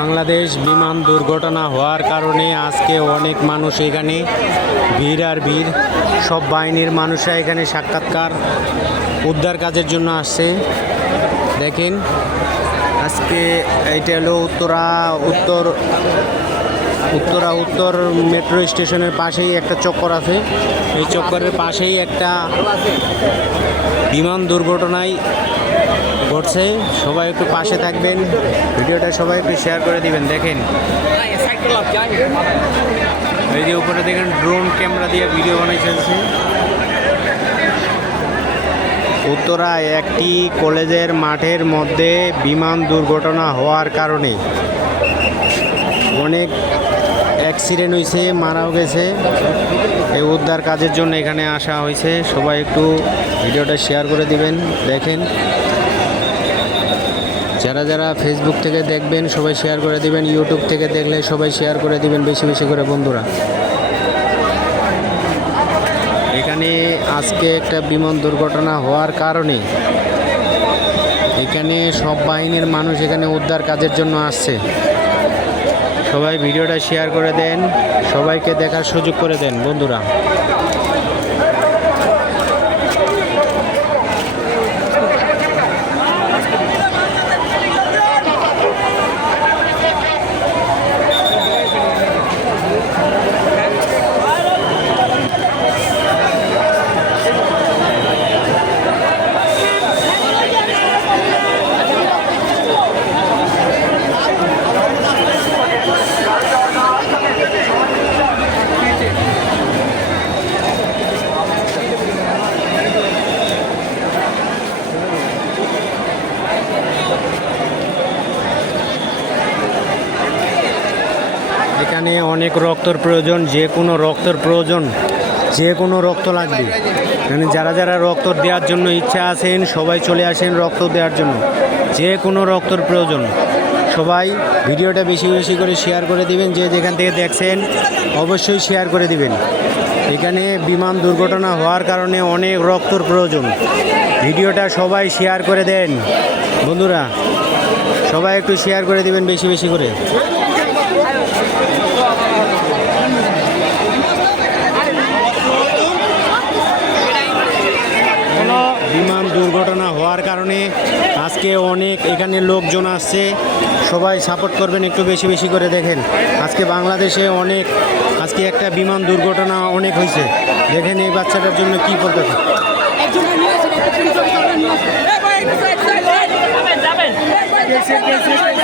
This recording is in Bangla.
বাংলাদেশ বিমান দুর্ঘটনা হওয়ার কারণে আজকে অনেক মানুষ এখানে ভিড় আর ভিড়। সব বাহিনীর মানুষরা এখানে সাক্ষাৎকার, উদ্ধার কাজের জন্য আসছে। দেখেন, আজকে এইটা হলো উত্তরা, উত্তর উত্তরা উত্তর মেট্রো স্টেশনের পাশেই একটা চক্কর আছে। এই চক্করের পাশেই একটা বিমান দুর্ঘটনায় ঘটছে। সবাই একটু পাশে থাকবেন। ভিডিওটা সবাই একটু শেয়ার করে দিবেন, দেখেন। এই যে উপরে দেখেন ড্রোন ক্যামেরা দিয়ে ভিডিও বানাই চলছে উত্তরায় একটি কলেজের মাঠের মধ্যে বিমান দুর্ঘটনা হওয়ার কারণে অনেক অ্যাক্সিডেন্ট হয়েছে, মারাও গেছে। এই উদ্ধার কাজের জন্য এখানে আসা হয়েছে। সবাই একটু ভিডিওটা শেয়ার করে দিবেন, দেখেন। যারা যারা ফেসবুক থেকে দেখবেন, সবাই শেয়ার করে দিবেন। ইউটিউব থেকে দেখলে সবাই শেয়ার করে দিবেন বেশি বেশি করে বন্ধুরা। এখানে আজকে একটা বিমান দুর্ঘটনা হওয়ার কারণে এখানে সব বাহিনীর মানুষ এখানে উদ্ধার কাজের জন্য আসছে। সবাই ভিডিওটা শেয়ার করে দেন সবাইকে দেখার সুযোগ করে দেন বন্ধুরা। এখানে অনেক রক্তর প্রয়োজন, যে কোনো রক্তর প্রয়োজন, যে কোনো রক্ত লাগবে। মানে যারা যারা রক্ত দেওয়ার জন্য ইচ্ছা আছেন, সবাই চলে আসেন রক্ত দেওয়ার জন্য। যে কোনো রক্তর প্রয়োজন। সবাই ভিডিওটা বেশি বেশি করে শেয়ার করে দিবেন, যে যেখান থেকে দেখছেন, অবশ্যই শেয়ার করে দিবেন। এখানে বিমান দুর্ঘটনা হওয়ার কারণে অনেক রক্তর প্রয়োজন। ভিডিওটা সবাই শেয়ার করে দেন। বন্ধুরা, সবাই একটু শেয়ার করে দিবেন বেশি বেশি করে বিমান দুর্ঘটনা হওয়ার কারণে আজকে অনেক এখানে লোকজন আসছে। সবাই সাপোর্ট করবেন, একটু বেশি বেশি করে দেখেন। আজকে বাংলাদেশে অনেক, আজকে একটা বিমান দুর্ঘটনা অনেক হয়েছে। দেখেন এই বাচ্চাটার জন্য কি করতেছে